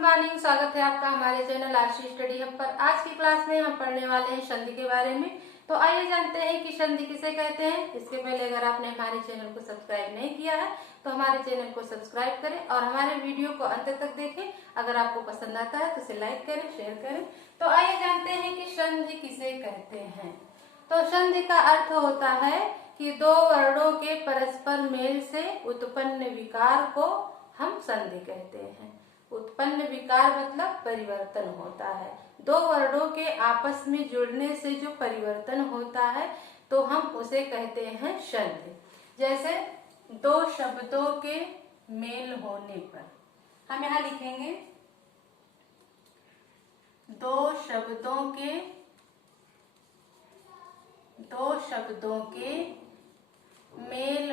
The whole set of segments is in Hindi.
मॉर्निंग, स्वागत है आपका हमारे चैनल आरसी स्टडी हब पर। आज की क्लास में हम पढ़ने वाले हैं संधि के बारे में। तो आइए जानते हैं कि संधि किसे कहते हैं। इसके पहले अगर आपने हमारे चैनल को सब्सक्राइब नहीं किया है तो हमारे चैनल को सब्सक्राइब करें और हमारे वीडियो को अंत तक देखें। अगर आपको पसंद आता है तो इसे लाइक करें, शेयर करें। तो आइए जानते हैं कि संधि किसे कहते हैं। तो संधि का अर्थ होता है कि दो वर्णों के परस्पर मेल से उत्पन्न विकार को हम संधि कहते हैं। उत्पन्न विकार मतलब परिवर्तन होता है। दो वर्णों के आपस में जुड़ने से जो परिवर्तन होता है तो हम उसे कहते हैं संधि। जैसे दो शब्दों के मेल होने पर हम यहाँ लिखेंगे दो शब्दों के मेल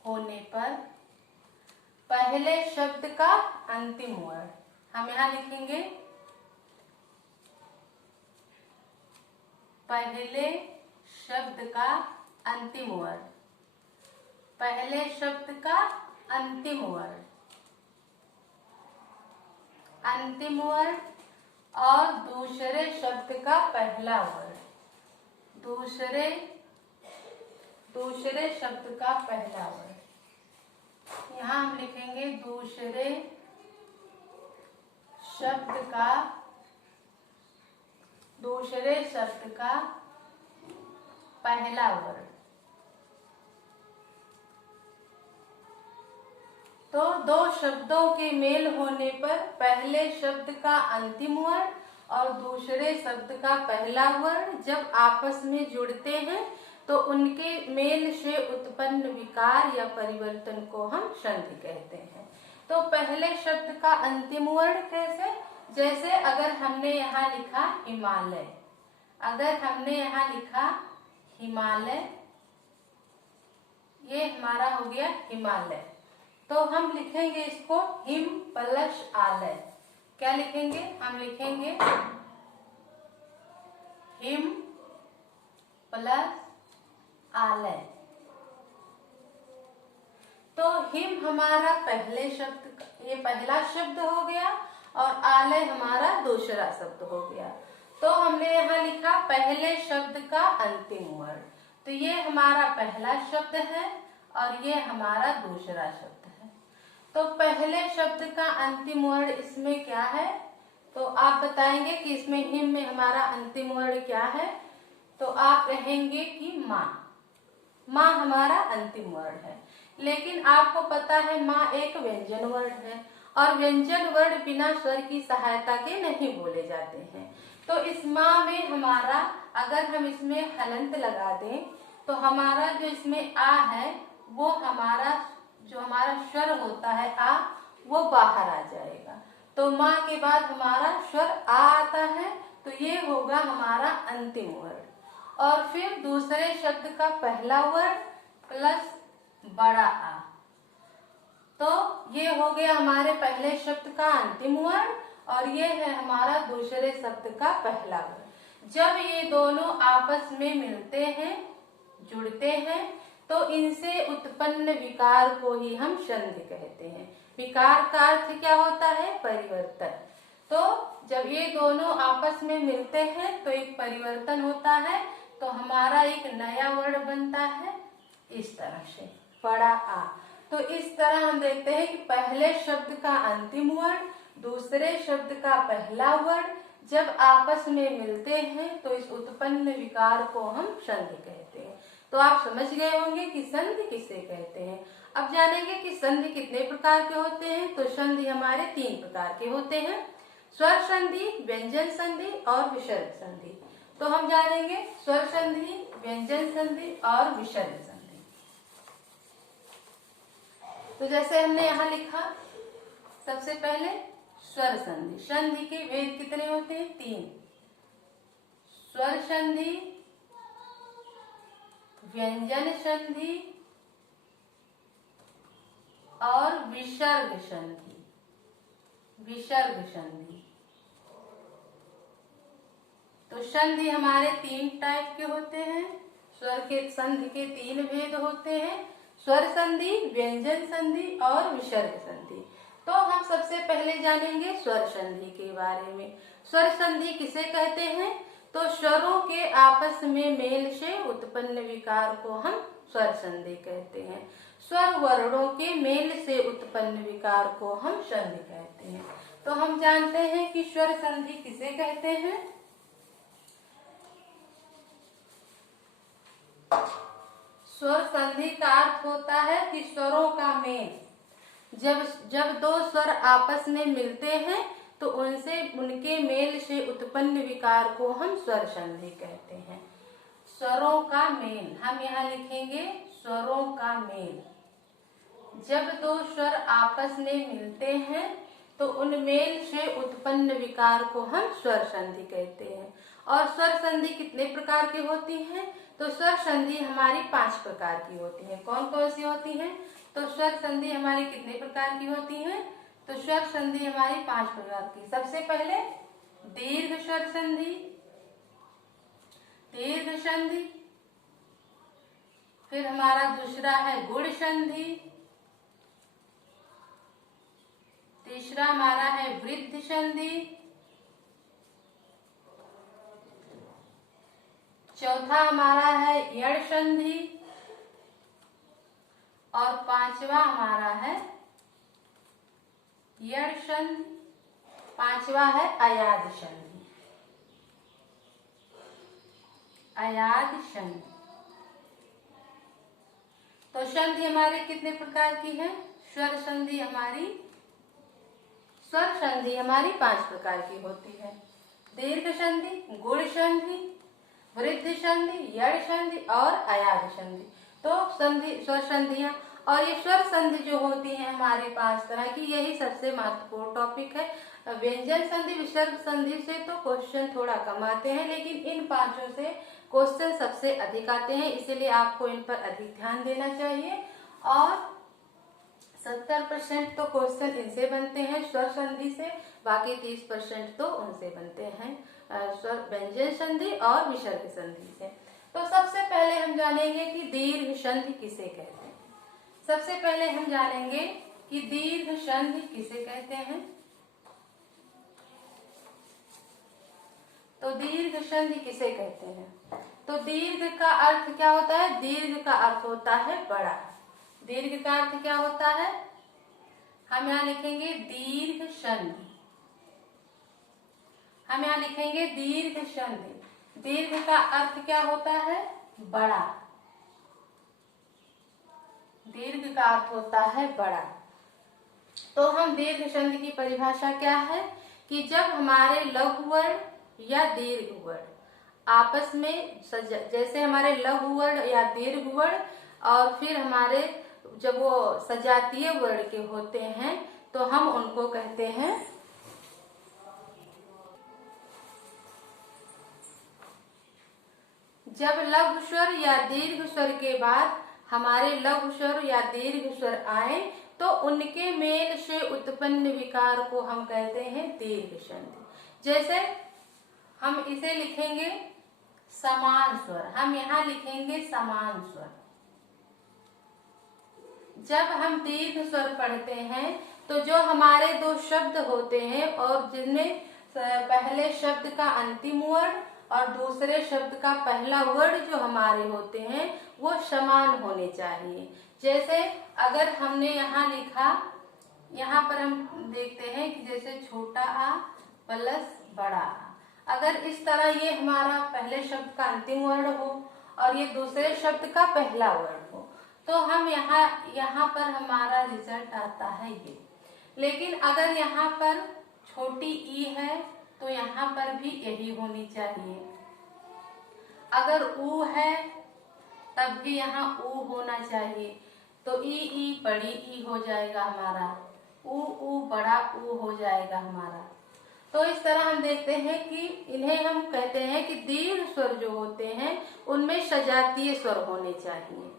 होने पर पहले शब्द का अंतिम वर्ण हम यहाँ लिखेंगे पहले शब्द का अंतिम वर्ण। पहले शब्द का अंतिम वर्ण और दूसरे शब्द का पहला वर्ण। दूसरे शब्द का पहला वर्ण यहाँ हम लिखेंगे दूसरे शब्द का पहला वर्ण। तो दो शब्दों के मेल होने पर पहले शब्द का अंतिम वर्ण और दूसरे शब्द का पहला वर्ण जब आपस में जुड़ते हैं तो उनके मेल से उत्पन्न विकार या परिवर्तन को हम संधि कहते हैं। तो पहले शब्द का अंतिम वर्ण कैसे? जैसे अगर हमने यहाँ लिखा हिमालय, ये हमारा हो गया हिमालय। तो हम लिखेंगे इसको हिम प्लस आलय। क्या लिखेंगे? हम लिखेंगे हिम प्लस आलय। तो हिम हमारा पहले शब्द, ये पहला शब्द हो गया और आलय हमारा दूसरा शब्द हो गया। तो हमने यहाँ लिखा पहले शब्द का अंतिम वर्ण। तो ये हमारा पहला शब्द है और ये हमारा दूसरा शब्द है। तो पहले शब्द का अंतिम वर्ण इसमें क्या है? तो आप बताएंगे कि इसमें हिम में हमारा अंतिम वर्ण क्या है? तो आप कहेंगे कि माँ हमारा अंतिम वर्ण है। लेकिन आपको पता है माँ एक व्यंजन वर्ण है और व्यंजन वर्ण बिना स्वर की सहायता के नहीं बोले जाते हैं। तो इस माँ में हमारा अगर हम इसमें हलंत लगा दें तो हमारा जो इसमें आ है वो हमारा स्वर होता है आ, वो बाहर आ जाएगा। तो माँ के बाद हमारा स्वर आ आता है तो ये होगा हमारा अंतिम वर्ण। और फिर दूसरे शब्द का पहला वर्ण प्लस बड़ा आ, तो ये हो गया हमारे पहले शब्द का अंतिम वर्ण और ये है हमारा दूसरे शब्द का पहला वर्ण। जब ये दोनों आपस में मिलते हैं, जुड़ते हैं, तो इनसे उत्पन्न विकार को ही हम संधि कहते हैं। विकार का अर्थ क्या होता है? परिवर्तन। तो जब ये दोनों आपस में मिलते हैं तो एक परिवर्तन होता है, तो हमारा एक नया वर्ण बनता है इस तरह से, बड़ा आ। तो इस तरह हम देखते हैं कि पहले शब्द का अंतिम वर्ण, दूसरे शब्द का पहला वर्ण जब आपस में मिलते हैं तो इस उत्पन्न विकार को हम संधि कहते हैं। तो आप समझ गए होंगे कि संधि किसे कहते हैं। अब जानेंगे कि संधि कितने प्रकार के होते हैं। तो संधि हमारे 3 प्रकार के होते हैं, स्वर संधि, व्यंजन संधि और विसर्ग संधि। तो हम जानेंगे स्वर संधि, व्यंजन संधि और विसर्ग संधि। तो जैसे हमने यहाँ लिखा सबसे पहले स्वर संधि। संधि के भेद कितने होते हैं? 3। स्वर संधि, व्यंजन संधि और विसर्ग संधि। तो संधि हमारे 3 टाइप के होते हैं। स्वर के संधि के 3 भेद होते हैं। स्वर संधि, व्यंजन संधि और विसर्ग संधि। तो हम सबसे पहले जानेंगे स्वर संधि के बारे में। स्वर संधि किसे कहते हैं? तो स्वरों के आपस में मेल से उत्पन्न विकार को हम स्वर संधि कहते हैं। स्वर वर्णों के मेल से उत्पन्न विकार को हम संधि कहते हैं। तो हम जानते हैं कि स्वर संधि किसे कहते हैं। स्वर संधि का अर्थ होता है कि स्वरों का मेल, जब दो स्वर आपस में मिलते हैं तो उनके मेल से उत्पन्न विकार को हम स्वर संधि कहते हैं। स्वरों का मेल, हम यहाँ लिखेंगे स्वरों का मेल। जब दो स्वर आपस में मिलते हैं तो उन मेल से उत्पन्न विकार को हम स्वर संधि कहते हैं। और स्वर संधि कितने प्रकार की होती है? तो स्वर संधि हमारी 5 प्रकार की होती है। कौन कौन सी होती है? तो स्वर संधि हमारी कितने प्रकार की होती है? तो स्वर संधि हमारी 5 प्रकार की। सबसे पहले दीर्घ स्वर संधि, दीर्घ संधि। फिर हमारा दूसरा है गुण संधि। तीसरा हमारा है वृद्धि संधि। चौथा हमारा है यण संधि। और 5वां हमारा है यण संधि। 5वां है अयाद संधि। अयाद संधि। तो संधि हमारे कितने प्रकार की है? स्वर संधि हमारी 5 प्रकार की होती है। दीर्घ संधि, गुण संधि, वृद्धि संधि, यण संधि और अयाद संधि। तो स्वर संधियां, और ये स्वर संधि जो होती है हमारे 5 तरह की, यही सबसे महत्वपूर्ण टॉपिक है। व्यंजन संधि, विसर्ग संधि से तो क्वेश्चन थोड़ा कम आते हैं, लेकिन इन 5 से क्वेश्चन सबसे अधिक आते हैं, इसीलिए आपको इन पर अधिक ध्यान देना चाहिए। और 70% तो क्वेश्चन इनसे बनते हैं स्वर संधि से, बाकी 30% तो उनसे बनते हैं स्वर व्यंजन संधि और विसर्ग संधि से। तो सबसे पहले हम जानेंगे कि दीर्घ संधि किसे कहते हैं। सबसे पहले हम जानेंगे कि दीर्घ संधि किसे कहते हैं। तो दीर्घ संधि किसे कहते हैं? तो दीर्घ का अर्थ क्या होता है? दीर्घ का अर्थ होता है बड़ा। दीर्घ का अर्थ क्या होता है? हम यहाँ लिखेंगे दीर्घ संधि। हम यहाँ लिखेंगे दीर्घ संधि। दीर्घ का अर्थ क्या होता है? बड़ा। दीर्घ का अर्थ होता है बड़ा। तो हम दीर्घ संधि की परिभाषा क्या है कि जब हमारे लघु वर्ण या दीर्घ वर्ण आपस में जैसे हमारे लघु वर्ण या दीर्घ वर्ण और फिर हमारे जब वो सजातीय वर्ण के होते हैं तो हम उनको कहते हैं जब लघु स्वर या दीर्घ स्वर के बाद हमारे लघु स्वर या दीर्घ स्वर आए तो उनके मेल से उत्पन्न विकार को हम कहते हैं दीर्घ संधि। जैसे हम इसे लिखेंगे समान स्वर। हम यहाँ लिखेंगे समान स्वर। जब हम दीर्घ स्वर पढ़ते हैं तो जो हमारे 2 शब्द होते हैं और जिनमें पहले शब्द का अंतिम वर्ण और दूसरे शब्द का पहला वर्ण जो हमारे होते हैं वो समान होने चाहिए। जैसे अगर हमने यहाँ लिखा, यहाँ पर हम देखते हैं कि जैसे छोटा आ प्लस बड़ा आ, अगर इस तरह ये हमारा पहले शब्द का अंतिम वर्ण हो और ये दूसरे शब्द का पहला वर्ण हो तो हम यहाँ पर हमारा रिजल्ट आता है ये। लेकिन अगर यहाँ पर छोटी ई है तो यहाँ पर भी यही होनी चाहिए। अगर ऊ है तब भी यहाँ ऊ होना चाहिए। तो ई बड़ी ई हो जाएगा हमारा, ऊ बड़ा ऊ हो जाएगा हमारा। तो इस तरह हम देखते हैं कि इन्हें हम कहते हैं कि दीर्घ स्वर जो होते हैं उनमें सजातीय स्वर होने चाहिए।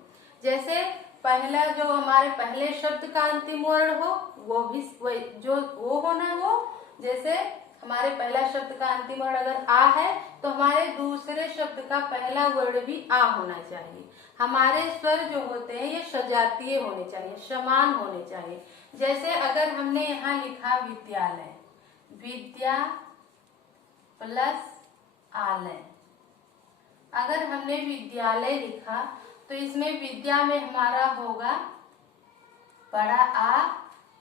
जैसे पहला जो हमारे पहले शब्द का अंतिम वर्ण हो वो भी वो होना हो। जैसे हमारे पहला शब्द का अंतिम वर्ण अगर आ है तो हमारे दूसरे शब्द का पहला वर्ण भी आ होना चाहिए। हमारे स्वर जो होते हैं ये सजातीय होने चाहिए, समान होने चाहिए। जैसे अगर हमने यहाँ लिखा विद्यालय, विद्या प्लस आलय, अगर हमने विद्यालय लिखा तो इसमें विद्या में हमारा होगा बड़ा आ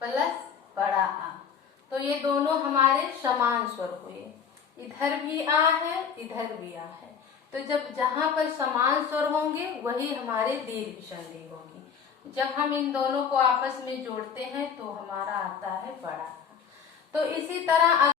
प्लस बड़ा आ, तो ये दोनों हमारे समान स्वर हुए। इधर भी आ है, इधर भी आ है, तो जब जहाँ पर समान स्वर होंगे वही हमारे दीर्घ संधि होगी। जब हम इन दोनों को आपस में जोड़ते हैं तो हमारा आता है बड़ा। तो इसी तरह